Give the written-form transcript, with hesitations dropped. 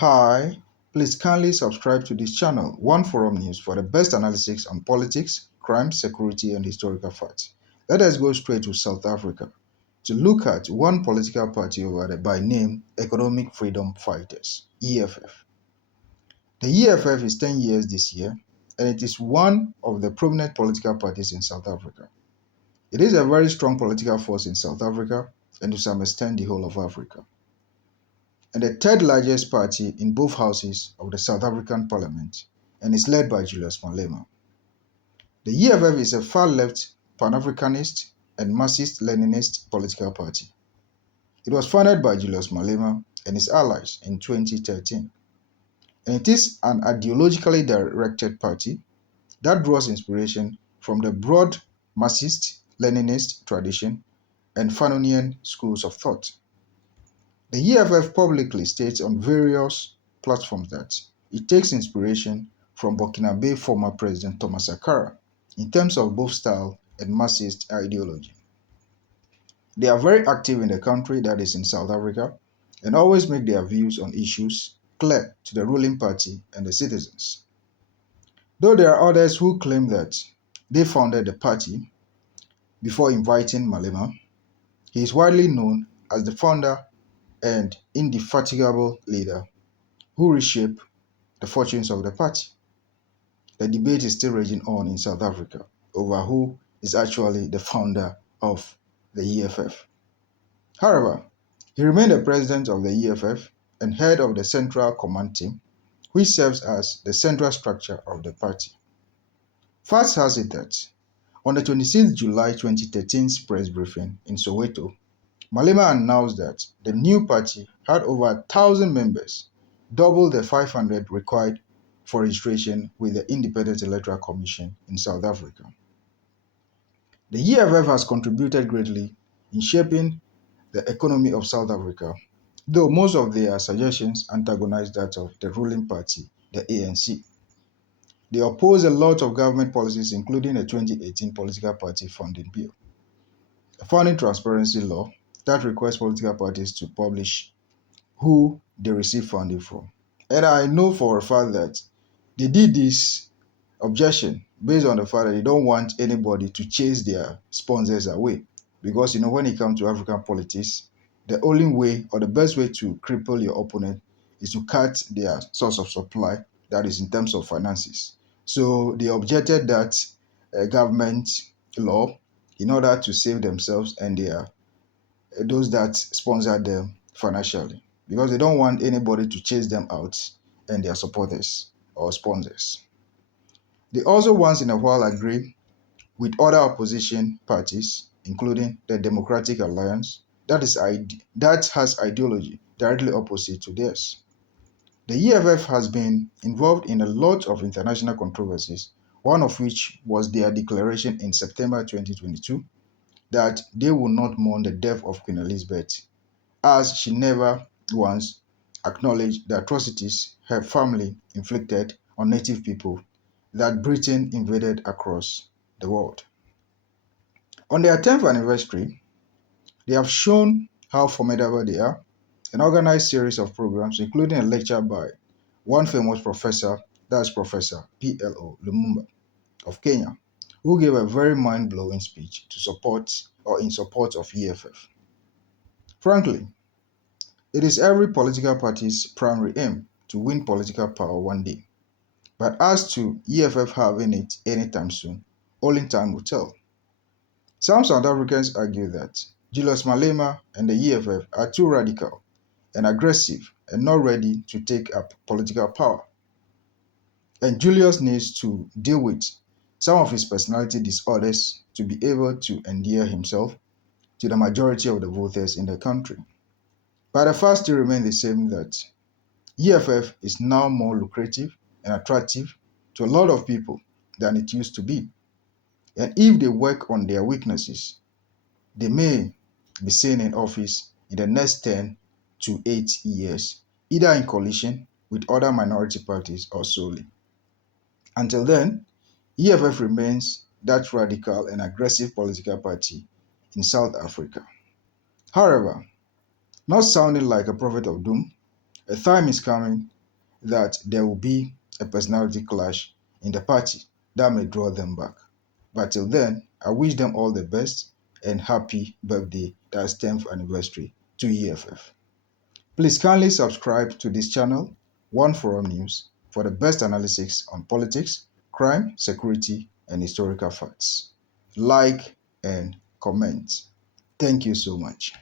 Hi, please kindly subscribe to this channel, One Forum News, for the best analysis on politics, crime, security, and historical facts. Let us go straight to South Africa to look at one political party over there by name Economic Freedom Fighters, EFF. The EFF is 10 years this year, and it is one of the prominent political parties in South Africa. It is a very strong political force in South Africa and to some extent the whole of Africa, and the third largest party in both houses of the South African parliament, and is led by Julius Malema. The EFF is a far-left, pan-Africanist, and Marxist-Leninist political party. It was founded by Julius Malema and his allies in 2013, and it is an ideologically directed party that draws inspiration from the broad Marxist-Leninist tradition and Fanonian schools of thought. The EFF publicly states on various platforms that it takes inspiration from Burkinabe former President Thomas Sankara in terms of both style and Marxist ideology. They are very active in the country, that is in South Africa, and always make their views on issues clear to the ruling party and the citizens. Though there are others who claim that they founded the party before inviting Malema, he is widely known as the founder and indefatigable leader who reshaped the fortunes of the party. The debate is still raging on in South Africa over who is actually the founder of the EFF. However, he remained the president of the EFF and head of the Central Command Team, which serves as the central structure of the party. Facts has it that on the 26th July 2013 press briefing in Soweto, Malema announced that the new party had over 1,000 members, double the 500 required for registration with the Independent Electoral Commission in South Africa. The EFF has contributed greatly in shaping the economy of South Africa, though most of their suggestions antagonize that of the ruling party, the ANC. They oppose a lot of government policies, including the 2018 Political Party Funding Bill, a funding transparency law that requires political parties to publish who they receive funding from. And I know for a fact that they did this objection based on the fact that they don't want anybody to chase their sponsors away. Because when it comes to African politics, the only way or the best way to cripple your opponent is to cut their source of supply, that is in terms of finances. So they objected that government law in order to save themselves and those that sponsor them financially, because they don't want anybody to chase them out and their supporters or sponsors. They also once in a while agree with other opposition parties, including the Democratic Alliance, that has ideology directly opposite to theirs. The EFF has been involved in a lot of international controversies, one of which was their declaration in September 2022 that they will not mourn the death of Queen Elizabeth, as she never once acknowledged the atrocities her family inflicted on native people that Britain invaded across the world. On their 10th anniversary, they have shown how formidable they are and organized a series of programs, including a lecture by one famous professor, that's Professor P.L.O. Lumumba of Kenya, who gave a very mind-blowing speech to support or in support of EFF. Frankly, it is every political party's primary aim to win political power one day. But as to EFF having it anytime soon, only time will tell. Some South Africans argue that Julius Malema and the EFF are too radical and aggressive and not ready to take up political power. And Julius needs to deal with some of his personality disorders to be able to endear himself to the majority of the voters in the country. But the facts still remain the same, that EFF is now more lucrative and attractive to a lot of people than it used to be. And if they work on their weaknesses, they may be seen in office in the next 10 to 8 years, either in coalition with other minority parties or solely. Until then, EFF remains that radical and aggressive political party in South Africa. However, not sounding like a prophet of doom, A time is coming that there will be a personality clash in the party that may draw them back. But till then, I wish them all the best and happy birthday, that's 10th anniversary to EFF. Please kindly subscribe to this channel, One Forum News, for the best analysis on politics, crime, security, and historical facts. Like and comment. Thank you so much.